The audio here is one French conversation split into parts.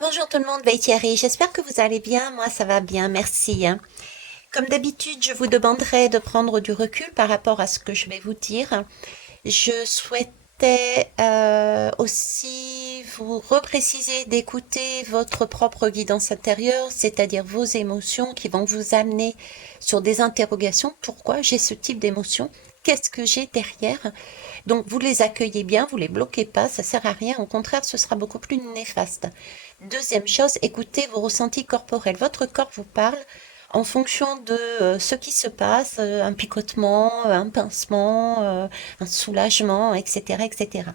Bonjour tout le monde, Thierry. J'espère que vous allez bien. Moi, ça va bien, merci. Comme d'habitude, je vous demanderai de prendre du recul par rapport à ce que je vais vous dire. Je souhaitais aussi vous repréciser d'écouter votre propre guidance intérieure, c'est-à-dire vos émotions qui vont vous amener sur des interrogations. Pourquoi j'ai ce type d'émotion? Qu'est-ce que j'ai derrière? Donc vous les accueillez bien, vous les bloquez pas, ça sert à rien. Au contraire, ce sera beaucoup plus néfaste. Deuxième chose, écoutez vos ressentis corporels. Votre corps vous parle en fonction de ce qui se passe, un picotement, un pincement, un soulagement, etc., etc.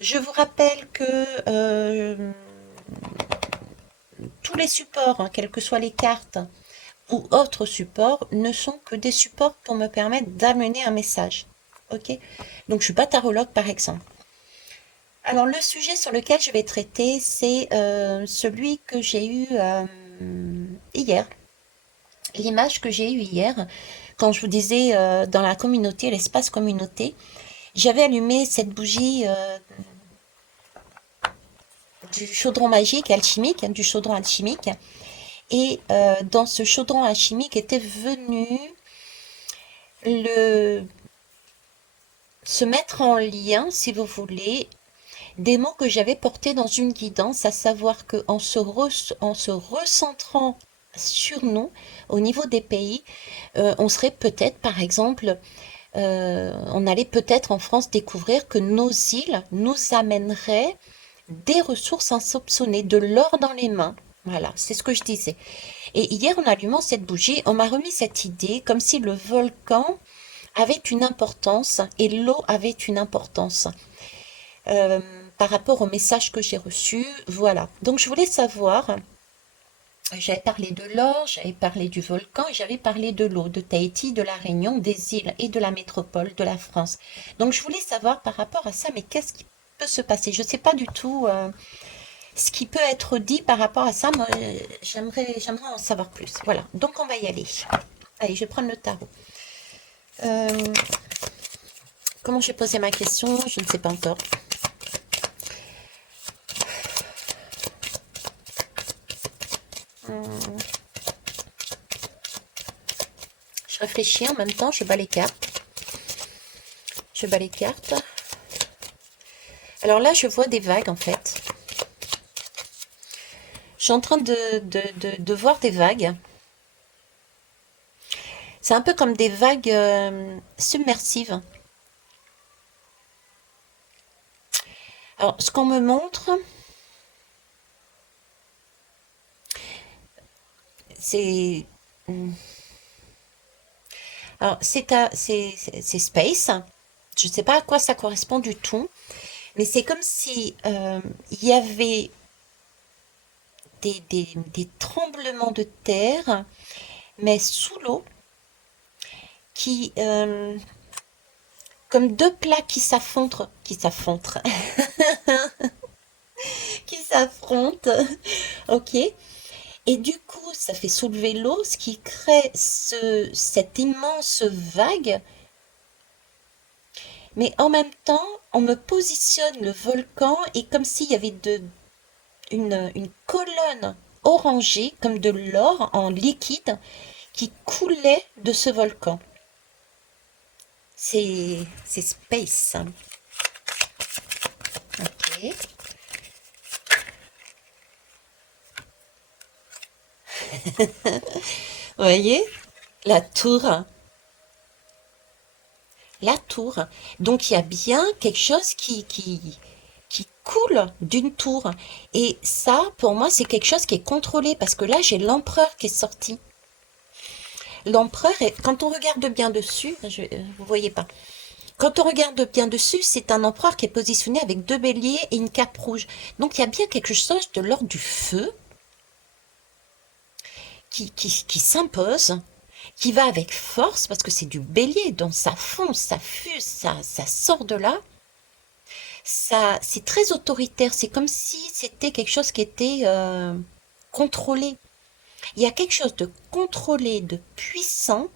Je vous rappelle que tous les supports, hein, quelles que soient les cartes ou autres supports, ne sont que des supports pour me permettre d'amener un message. Ok? Donc je suis pas tarologue par exemple. Alors le sujet sur lequel je vais traiter, c'est celui que j'ai eu hier, l'image que j'ai eue hier, quand je vous disais dans la communauté, l'espace communauté, j'avais allumé cette bougie du chaudron magique alchimique, du chaudron alchimique, et dans ce chaudron alchimique était venu le se mettre en lien, si vous voulez, des mots que j'avais portés dans une guidance, à savoir que en se recentrant sur nous, au niveau des pays, on serait peut-être, par exemple, on allait peut-être en France découvrir que nos îles nous amèneraient des ressources insoupçonnées, de l'or dans les mains. Voilà, c'est ce que je disais. Et hier, en allumant cette bougie, on m'a remis cette idée comme si le volcan avait une importance et l'eau avait une importance euh, par rapport au message que j'ai reçu. Voilà. Donc je voulais savoir, j'avais parlé de l'or, j'avais parlé du volcan et j'avais parlé de l'eau, de Tahiti, de la Réunion, des îles et de la métropole, de la France. Donc je voulais savoir par rapport à ça, mais qu'est-ce qui peut se passer? Je ne sais pas du tout ce qui peut être dit par rapport à ça. Moi, j'aimerais en savoir plus. Voilà. Donc on va y aller. Allez, je vais prendre le tarot. Euh, comment j'ai posé ma question? Je ne sais pas encore. Hum, Je réfléchis en même temps, je bats les cartes. Je bats les cartes. Alors là, je vois des vagues en fait. Je suis en train de voir des vagues. C'est un peu comme des vagues submersives. Alors, ce qu'on me montre, c'est... Alors, c'est space. Je ne sais pas à quoi ça correspond du tout, mais c'est comme si il y avait des tremblements de terre, mais sous l'eau, qui, comme deux plaques qui s'affrontent, qui s'affrontent, ok. Et du coup, ça fait soulever l'eau, ce qui crée cette immense vague. Mais en même temps, on me positionne le volcan et comme s'il y avait une colonne orangée, comme de l'or en liquide, qui coulait de ce volcan. C'est space. Ok. Vous voyez? La tour. La tour. Donc il y a bien quelque chose qui coule d'une tour. Et ça, pour moi, c'est quelque chose qui est contrôlé parce que là, j'ai l'empereur qui est sorti. L'empereur, quand on regarde bien dessus, vous voyez pas. Quand on regarde bien dessus, c'est un empereur qui est positionné avec deux béliers et une cape rouge. Donc il y a bien quelque chose de l'ordre du feu qui s'impose, qui va avec force parce que c'est du bélier, donc ça fonce, ça fuse, ça sort de là. Ça, c'est très autoritaire. C'est comme si c'était quelque chose qui était contrôlé. Il y a quelque chose de contrôlé, de puissant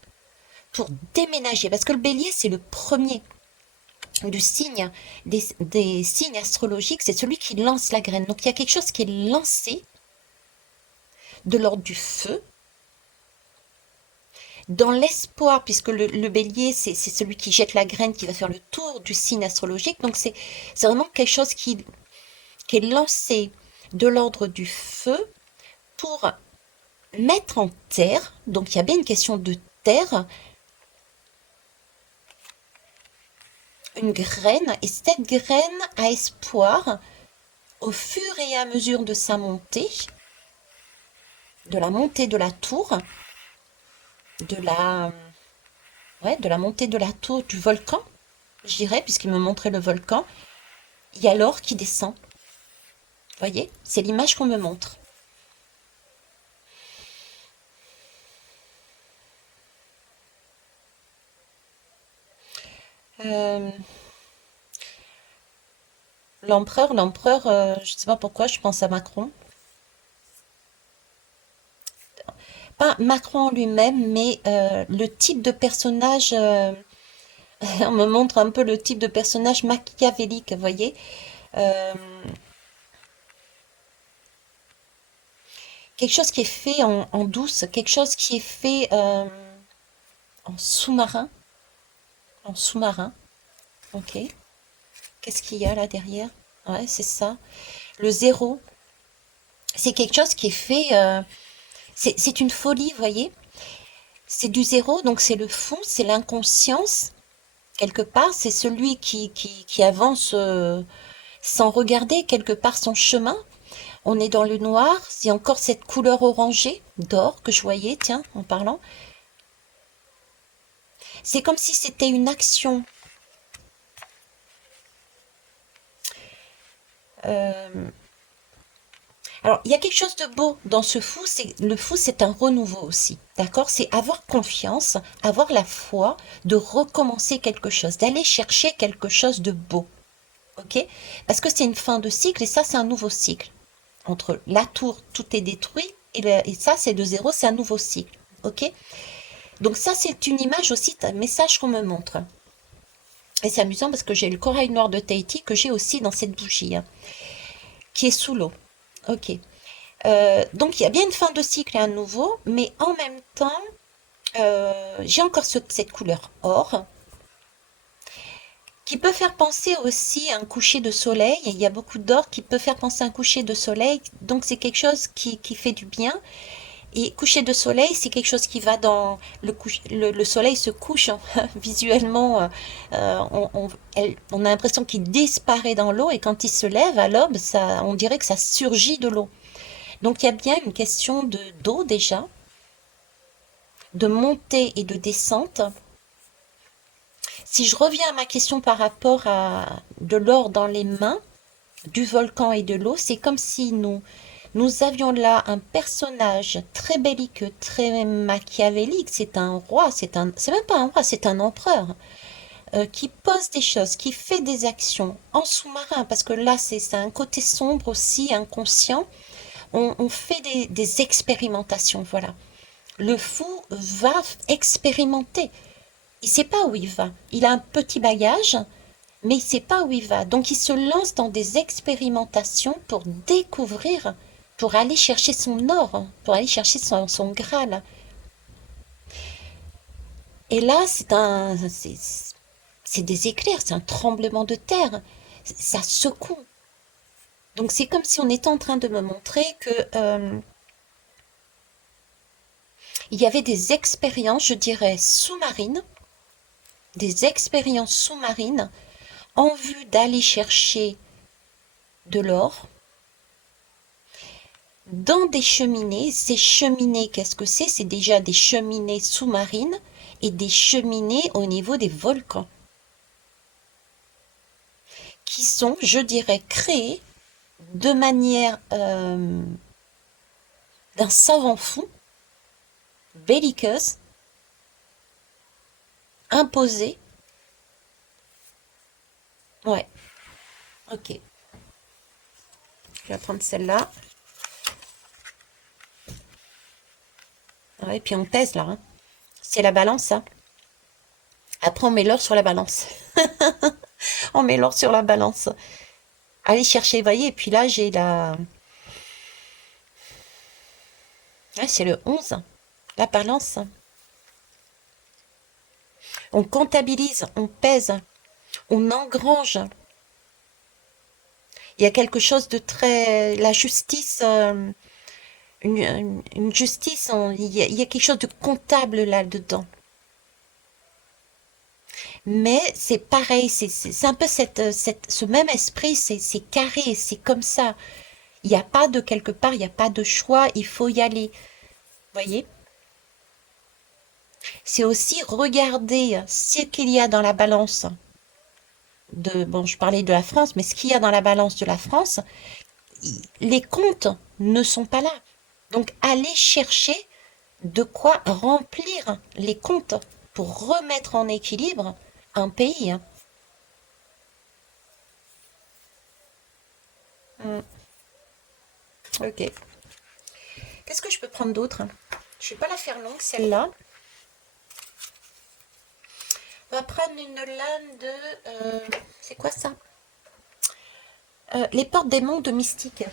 pour déménager. Parce que le bélier, c'est le premier. du signe, des signes astrologiques, c'est celui qui lance la graine. Donc il y a quelque chose qui est lancé de l'ordre du feu, dans l'espoir, puisque le bélier, c'est celui qui jette la graine, qui va faire le tour du signe astrologique. Donc c'est vraiment quelque chose qui est lancé de l'ordre du feu pour mettre en terre. Donc il y a bien une question de terre, une graine, et cette graine a espoir, au fur et à mesure de sa montée, de la montée de la tour, de la, ouais, de la montée de la tour du volcan, je dirais, puisqu'il me montrait le volcan, il y a l'or qui descend. Vous voyez, c'est l'image qu'on me montre. Euh, l'empereur, je ne sais pas pourquoi, je pense à Macron. Pas Macron lui-même, mais le type de personnage, on me montre un peu le type de personnage machiavélique, vous voyez. Euh, quelque chose qui est fait en douce, quelque chose qui est fait en sous-marin, en sous-marin, ok. Qu'est-ce qu'il y a là derrière? Ouais, c'est ça. Le zéro, c'est quelque chose qui est fait, c'est une folie, vous voyez. C'est du zéro, donc c'est le fond, c'est l'inconscience, quelque part, c'est celui qui avance sans regarder quelque part son chemin. On est dans le noir, c'est encore cette couleur orangée d'or que je voyais, tiens, en parlant. C'est comme si c'était une action. euh, Alors, il y a quelque chose de beau dans ce fou, c'est le fou, c'est un renouveau aussi, d'accord? C'est avoir confiance, avoir la foi de recommencer quelque chose, d'aller chercher quelque chose de beau, ok? Parce que c'est une fin de cycle et ça, c'est un nouveau cycle. Entre la tour, tout est détruit et ça, c'est de zéro, c'est un nouveau cycle, ok? Donc ça, c'est une image aussi, un message qu'on me montre. Et c'est amusant parce que j'ai le corail noir de Tahiti que j'ai aussi dans cette bougie, hein, qui est sous l'eau, ok? Donc il y a bien une fin de cycle et un nouveau, mais en même temps, j'ai encore cette couleur or qui peut faire penser aussi à un coucher de soleil. Il y a beaucoup d'or qui peut faire penser à un coucher de soleil, donc c'est quelque chose qui fait du bien. Et coucher de soleil, c'est quelque chose qui va dans le soleil se couche hein, visuellement. On a l'impression qu'il disparaît dans l'eau et quand il se lève à l'aube, ça, on dirait que ça surgit de l'eau. Donc il y a bien une question de d'eau déjà, de montée et de descente. Si je reviens à ma question par rapport à de l'or dans les mains, du volcan et de l'eau, c'est comme si nous avions là un personnage très belliqueux, très machiavélique. C'est un roi, c'est même pas un roi, c'est un empereur qui pose des choses, qui fait des actions en sous-marin, parce que là, c'est un côté sombre aussi, inconscient. On fait des expérimentations, voilà. Le fou va expérimenter. Il sait pas où il va. Il a un petit bagage, mais il sait pas où il va. Donc il se lance dans des expérimentations pour découvrir, pour aller chercher son or, pour aller chercher son Graal. Et là, c'est des éclairs, c'est un tremblement de terre. Ça secoue. Donc c'est comme si on était en train de me montrer que il y avait des expériences, je dirais, sous-marines, des expériences sous-marines en vue d'aller chercher de l'or dans des cheminées. Ces cheminées, qu'est-ce que c'est? C'est déjà des cheminées sous-marines et des cheminées au niveau des volcans qui sont, je dirais, créées de manière d'un savant fou, belliqueuse, imposée. Ouais, ok. Je vais prendre celle-là. Ouais, puis on pèse là, hein. C'est la balance, hein. Après, on met l'or sur la balance. en mêlant sur la balance. Allez chercher, vous voyez, et puis là, j'ai la... Ouais, c'est le 11, la balance. On comptabilise, on pèse, on engrange. Il y a quelque chose de très... La justice, une justice, il y a quelque chose de comptable là-dedans. Mais c'est pareil, c'est un peu ce même esprit, c'est carré, c'est comme ça. Il n'y a pas de quelque part, il n'y a pas de choix, il faut y aller. Vous voyez? C'est aussi regarder ce qu'il y a dans la balance bon, je parlais de la France, mais ce qu'il y a dans la balance de la France, les comptes ne sont pas là. Donc, aller chercher de quoi remplir les comptes pour remettre en équilibre un pays. Hein. Mm. Ok. Qu'est-ce que je peux prendre d'autre? Je ne vais pas la faire longue, celle-là. On va prendre une lame de... c'est quoi ça? Les portes des mondes mystiques.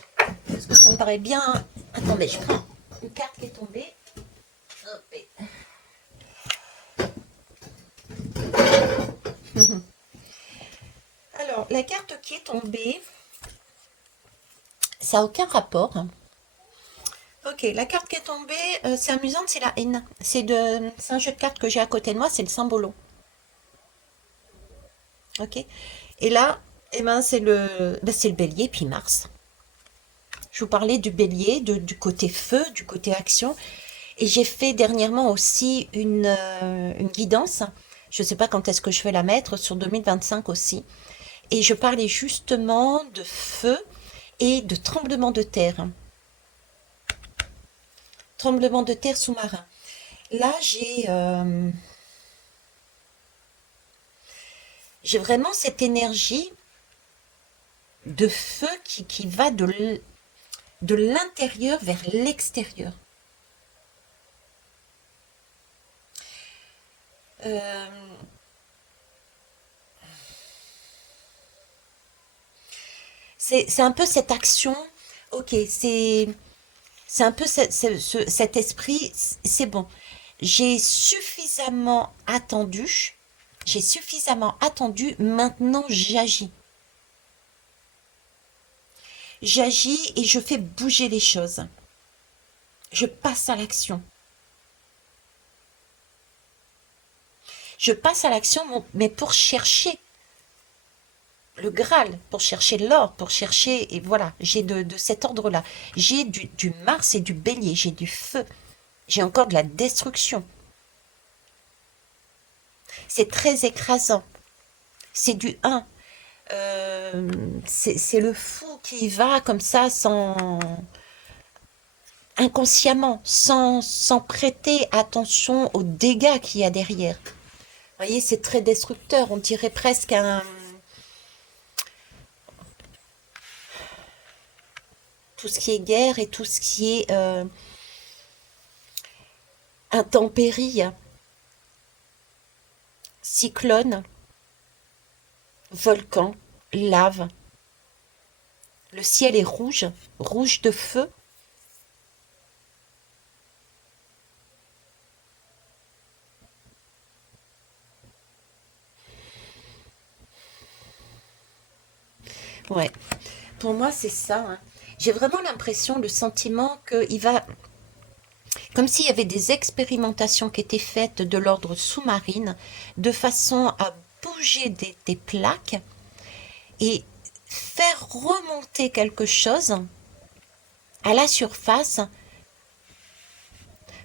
Parce que ça me paraît bien... Attendez, je prends une carte qui est tombée. Alors, la carte qui est tombée, ça n'a aucun rapport. Ok, la carte qui est tombée, c'est amusante, c'est la haine. C'est un jeu de cartes que j'ai à côté de moi, c'est le symbolo. Ok. Et là, eh ben, c'est le bélier, puis Mars. Je vous parlais du bélier, du côté feu, du côté action. Et j'ai fait dernièrement aussi une guidance. Je ne sais pas quand est-ce que je vais la mettre, sur 2025 aussi. Et je parlais justement de feu et de tremblement de terre. Tremblement de terre sous-marin. Là, j'ai vraiment cette énergie de feu qui va de l'intérieur vers l'extérieur. Euh, c'est un peu cette action. Ok, c'est un peu cet esprit. C'est bon. J'ai suffisamment attendu. J'ai suffisamment attendu. Maintenant, j'agis. J'agis et je fais bouger les choses. Je passe à l'action. Je passe à l'action, mais pour chercher le Graal, pour chercher l'or, pour chercher, et voilà, j'ai de cet ordre-là. J'ai du Mars et du Bélier, j'ai du feu, j'ai encore de la destruction. C'est très écrasant. C'est du 1. C'est le fou qui va comme ça, inconsciemment, sans prêter attention aux dégâts qu'il y a derrière. Vous voyez, c'est très destructeur. On dirait presque tout ce qui est guerre et tout ce qui est intempérie, cyclone, volcan, lave. Le ciel est rouge, rouge de feu. Ouais, pour moi c'est ça. Hein. J'ai vraiment l'impression, le sentiment qu'il va, comme s'il y avait des expérimentations qui étaient faites de l'ordre sous-marine, de façon à bouger des plaques et faire remonter quelque chose à la surface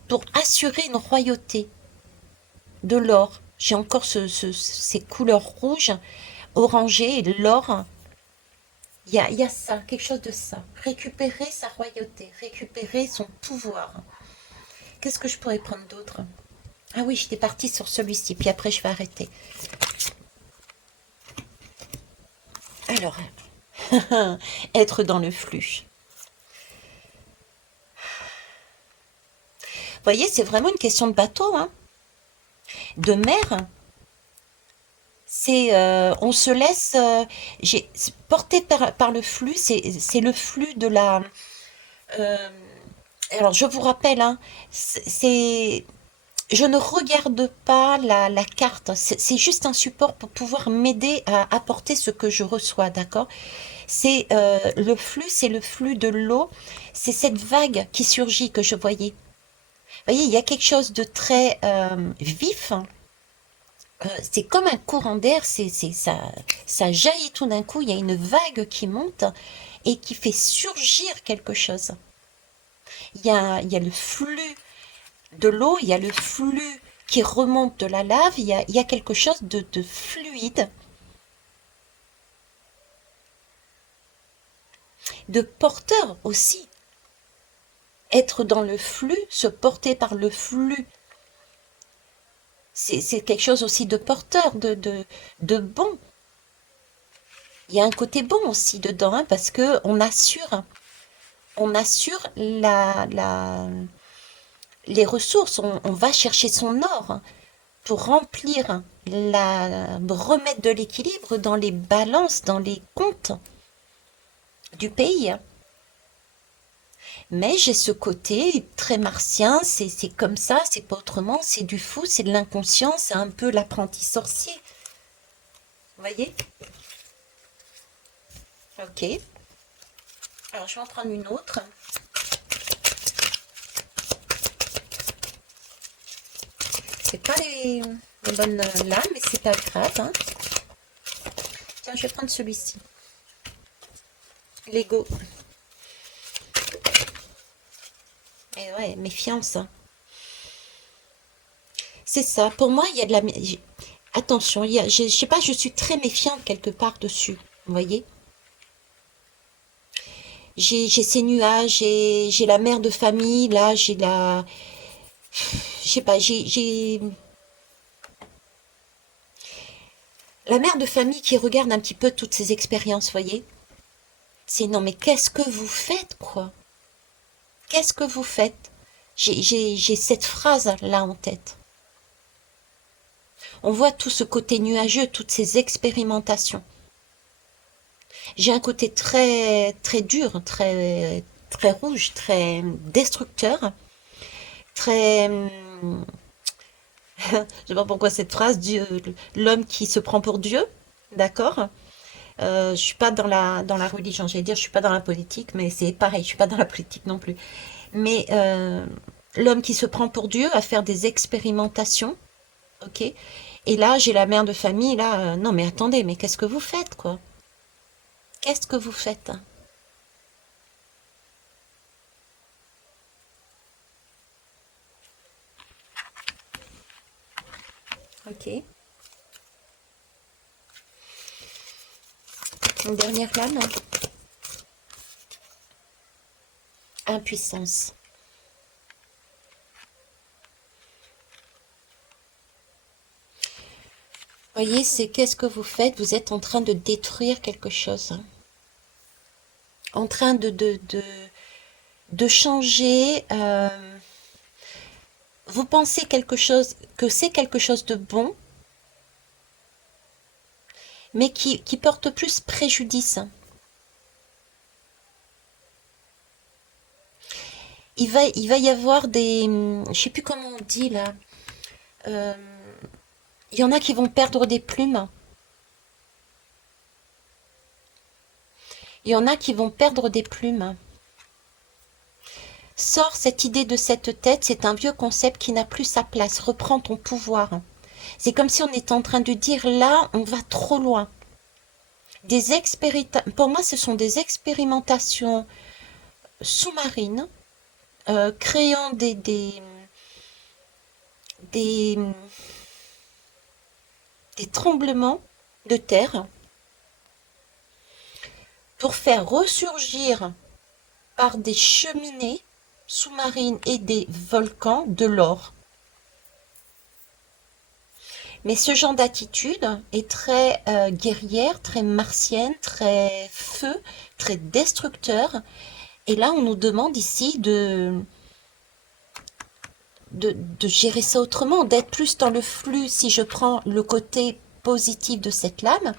pour assurer une royauté de l'or. J'ai encore ces couleurs rouges, orangées et l'or. Il y a ça, quelque chose de ça. Récupérer sa royauté, récupérer son pouvoir. Qu'est-ce que je pourrais prendre d'autre? Ah oui, j'étais partie sur celui-ci, puis après je vais arrêter. Alors, être dans le flux. Vous voyez, c'est vraiment une question de bateau, hein, de mer. On se laisse porter par le flux, c'est le flux de la. euh, alors, je vous rappelle, hein, c'est, je ne regarde pas la carte, c'est juste un support pour pouvoir m'aider à apporter ce que je reçois, d'accord? Le flux, c'est le flux de l'eau, c'est cette vague qui surgit que je voyais. Vous voyez, il y a quelque chose de très vif, hein. C'est comme un courant d'air, ça jaillit tout d'un coup, il y a une vague qui monte et qui fait surgir quelque chose. Il y a le flux de l'eau, il y a le flux qui remonte de la lave, il y a quelque chose de fluide, de porteur aussi. Être dans le flux, se porter par le flux, c'est quelque chose aussi de porteur, de bon. Il y a un côté bon aussi dedans, hein, parce que on assure les ressources, on va chercher son or, hein, pour remplir remettre de l'équilibre dans les balances, dans les comptes du pays. Mais j'ai ce côté très martien, c'est comme ça, c'est pas autrement, c'est du fou, c'est de l'inconscient, c'est un peu l'apprenti sorcier. Vous voyez? Ok. Alors je vais en prendre une autre. C'est pas les bonnes là, mais c'est pas grave, hein. Tiens, je vais prendre celui-ci. Lego. Et ouais, méfiance, hein. C'est ça. Pour moi, il y a de la. Attention, je sais pas, je suis très méfiante quelque part dessus. Vous voyez? J'ai ces nuages, j'ai la mère de famille, là, j'ai la. Je sais pas, j'ai la mère de famille qui regarde un petit peu toutes ces expériences, vous voyez? C'est non, mais qu'est-ce que vous faites, quoi? Qu'est-ce que vous faites? J'ai cette phrase-là en tête. On voit tout ce côté nuageux, toutes ces expérimentations. J'ai un côté très, très dur, très, très rouge, très destructeur, très. Je sais pas pourquoi cette phrase, l'homme qui se prend pour Dieu, d'accord? Je suis pas dans la religion, j'allais dire, je suis pas dans la politique, mais c'est pareil, je suis pas dans la politique non plus. Mais l'homme qui se prend pour Dieu à faire des expérimentations, ok? Et là, j'ai la mère de famille, là, non mais attendez, mais qu'est-ce que vous faites, quoi? Qu'est-ce que vous faites? Ok. Une dernière lame. Impuissance. Voyez, c'est qu'est-ce que vous faites? Vous êtes en train de détruire quelque chose, hein. En train de changer. Vous pensez quelque chose, que c'est quelque chose de bon, mais qui porte plus préjudice. Il va y avoir des. Je sais plus comment on dit là. Euh, il y en a qui vont perdre des plumes. Il y en a qui vont perdre des plumes. Sors cette idée de cette tête, c'est un vieux concept qui n'a plus sa place. Reprends ton pouvoir. C'est comme si on était en train de dire là, on va trop loin. Pour moi, ce sont des expérimentations sous-marines, créant des, des tremblements de terre pour faire ressurgir par des cheminées sous-marines et des volcans de l'or. Mais ce genre d'attitude est très guerrière, très martienne, très feu, très destructeur. Et là, on nous demande ici de gérer ça autrement, d'être plus dans le flux. Si je prends le côté positive de cette lame,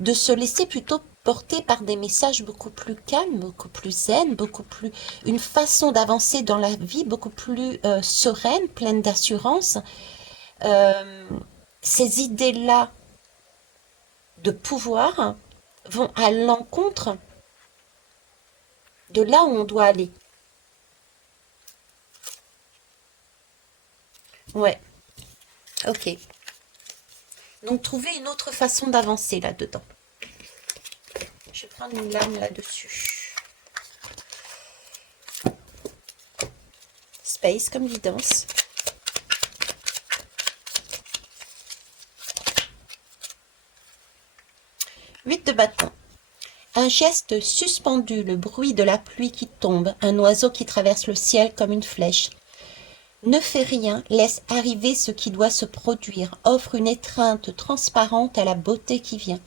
de se laisser plutôt porter par des messages beaucoup plus calmes, beaucoup plus zen, une façon d'avancer dans la vie beaucoup plus sereine, pleine d'assurance. Euh, ces idées-là de pouvoir vont à l'encontre de là où on doit aller. Ouais, ok. Donc trouver une autre façon d'avancer là-dedans. Je vais prendre une lame là-dessus. Space comme guidance. Huit de bâton. Un geste suspendu, le bruit de la pluie qui tombe, un oiseau qui traverse le ciel comme une flèche. Ne fais rien, laisse arriver ce qui doit se produire, offre une étreinte transparente à la beauté qui vient.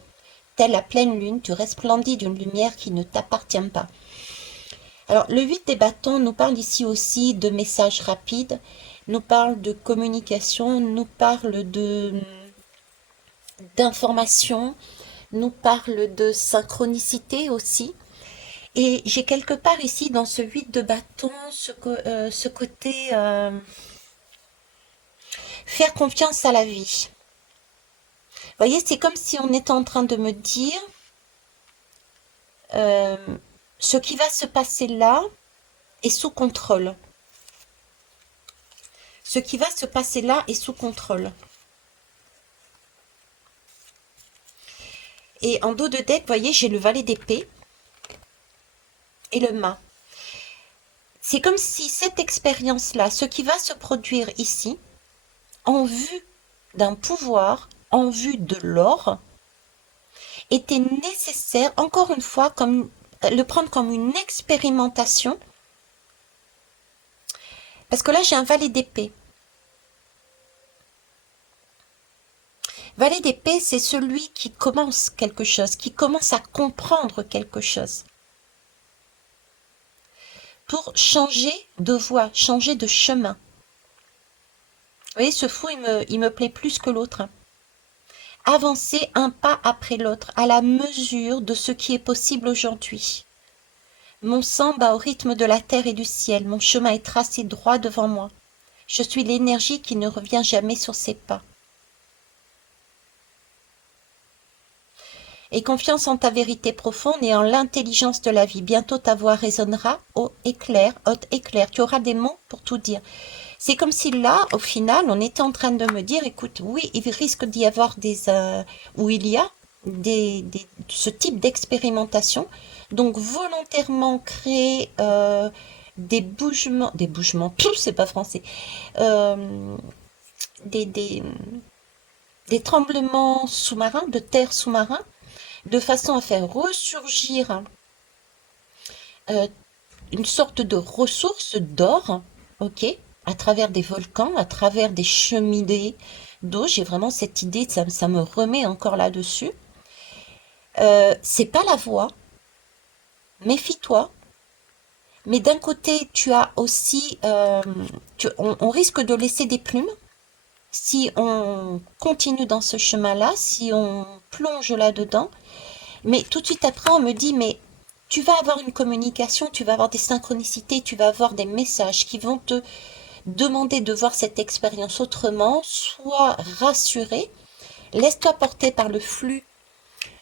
Telle la pleine lune, tu resplendis d'une lumière qui ne t'appartient pas. Alors, le 8 des bâtons nous parle ici aussi de messages rapides, nous parle de communication, nous parle d'information, nous parle de synchronicité aussi. Et j'ai quelque part ici dans ce 8 de bâton ce côté faire confiance à la vie. Vous voyez, c'est comme si on était en train de me dire euh, ce qui va se passer là est sous contrôle. Ce qui va se passer là est sous contrôle. Et en dos de deck, vous voyez, j'ai le valet d'épée et le mât. C'est comme si cette expérience-là, ce qui va se produire ici, en vue d'un pouvoir, en vue de l'or, était nécessaire, encore une fois, comme le prendre comme une expérimentation. Parce que là, j'ai un valet d'épée. Valet d'épée, c'est celui qui commence quelque chose, qui commence à comprendre quelque chose. Pour changer de voie, changer de chemin. Vous voyez, ce fou, il me plaît plus que l'autre. Avancer un pas après l'autre, à la mesure de ce qui est possible aujourd'hui. Mon sang bat au rythme de la terre et du ciel, mon chemin est tracé droit devant moi. Je suis l'énergie qui ne revient jamais sur ses pas. Et confiance en ta vérité profonde et en l'intelligence de la vie. Bientôt ta voix résonnera haut et clair, haute et claire. Tu auras des mots pour tout dire. C'est comme si là, au final, on était en train de me dire, écoute, oui, il risque d'y avoir où il y a ce type d'expérimentation. Donc volontairement créer des bougements, c'est pas français, euh, des, des, des tremblements sous-marins, de terre sous-marins, de façon à faire ressurgir euh, une sorte de ressource d'or, ok, à travers des volcans, à travers des cheminées d'eau. J'ai vraiment cette idée, ça me remet encore là-dessus. C'est pas la voie, méfie-toi. Mais d'un côté, tu as aussi, on risque de laisser des plumes si on continue dans ce chemin-là, si on plonge là-dedans. Mais tout de suite après, on me dit, mais tu vas avoir une communication, tu vas avoir des synchronicités, tu vas avoir des messages qui vont te demander de voir cette expérience autrement. Sois rassuré, laisse-toi porter par le flux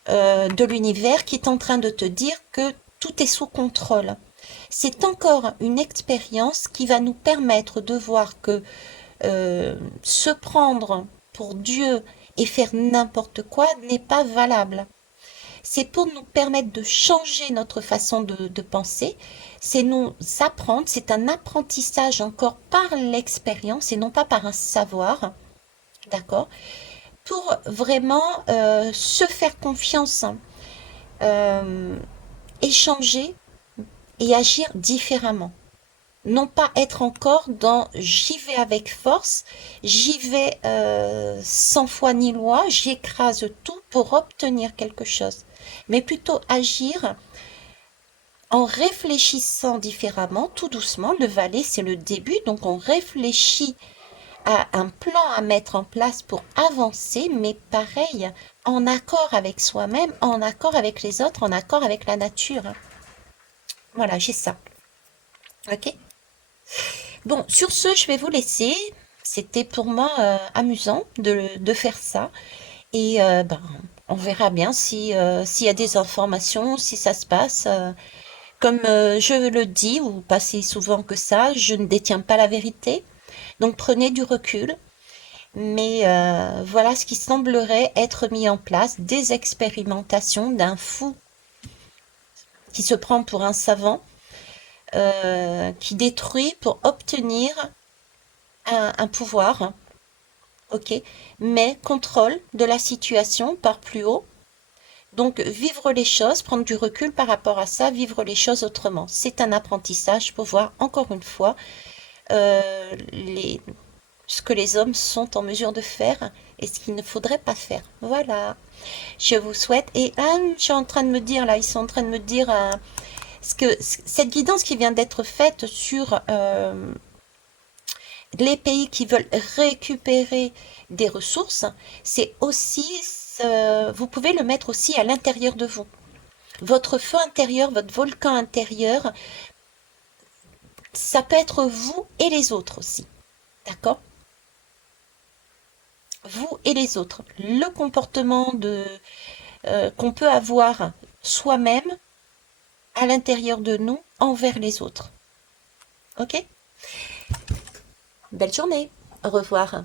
de l'univers qui est en train de te dire que tout est sous contrôle. C'est encore une expérience qui va nous permettre de voir que se prendre pour Dieu et faire n'importe quoi n'est pas valable. C'est pour nous permettre de changer notre façon de penser, c'est nous apprendre, c'est un apprentissage encore par l'expérience et non pas par un savoir, d'accord, pour vraiment se faire confiance, euh, échanger et agir différemment. Non pas être encore dans j'y vais avec force, j'y vais sans foi ni loi, j'écrase tout pour obtenir quelque chose, mais plutôt agir en réfléchissant différemment, tout doucement. Le valet, c'est le début, donc on réfléchit un plan à mettre en place pour avancer, mais pareil, en accord avec soi-même, en accord avec les autres, en accord avec la nature, hein. Voilà, j'ai ça. Ok? Bon, sur ce, je vais vous laisser. C'était pour moi amusant de faire ça. Et ben, on verra bien si, s'il y a des informations, si ça se passe. Comme je le dis, ou pas si souvent que ça, je ne détiens pas la vérité. Donc prenez du recul. Mais voilà ce qui semblerait être mis en place, des expérimentations d'un fou qui se prend pour un savant, qui détruit pour obtenir un pouvoir, ok, mais contrôle de la situation par plus haut. Donc vivre les choses, prendre du recul par rapport à ça, vivre les choses autrement. C'est un apprentissage pour voir encore une fois les, ce que les hommes sont en mesure de faire et ce qu'il ne faudrait pas faire. Voilà. Je vous souhaite. Et je suis en train de me dire, là, ils sont en train de me dire ce que cette guidance qui vient d'être faite sur les pays qui veulent récupérer des ressources, c'est aussi, vous pouvez le mettre aussi à l'intérieur de vous. Votre feu intérieur, votre volcan intérieur, ça peut être vous et les autres aussi. D'accord? Vous et les autres. Le comportement qu'on peut avoir soi-même à l'intérieur de nous envers les autres. Ok? Belle journée. Au revoir.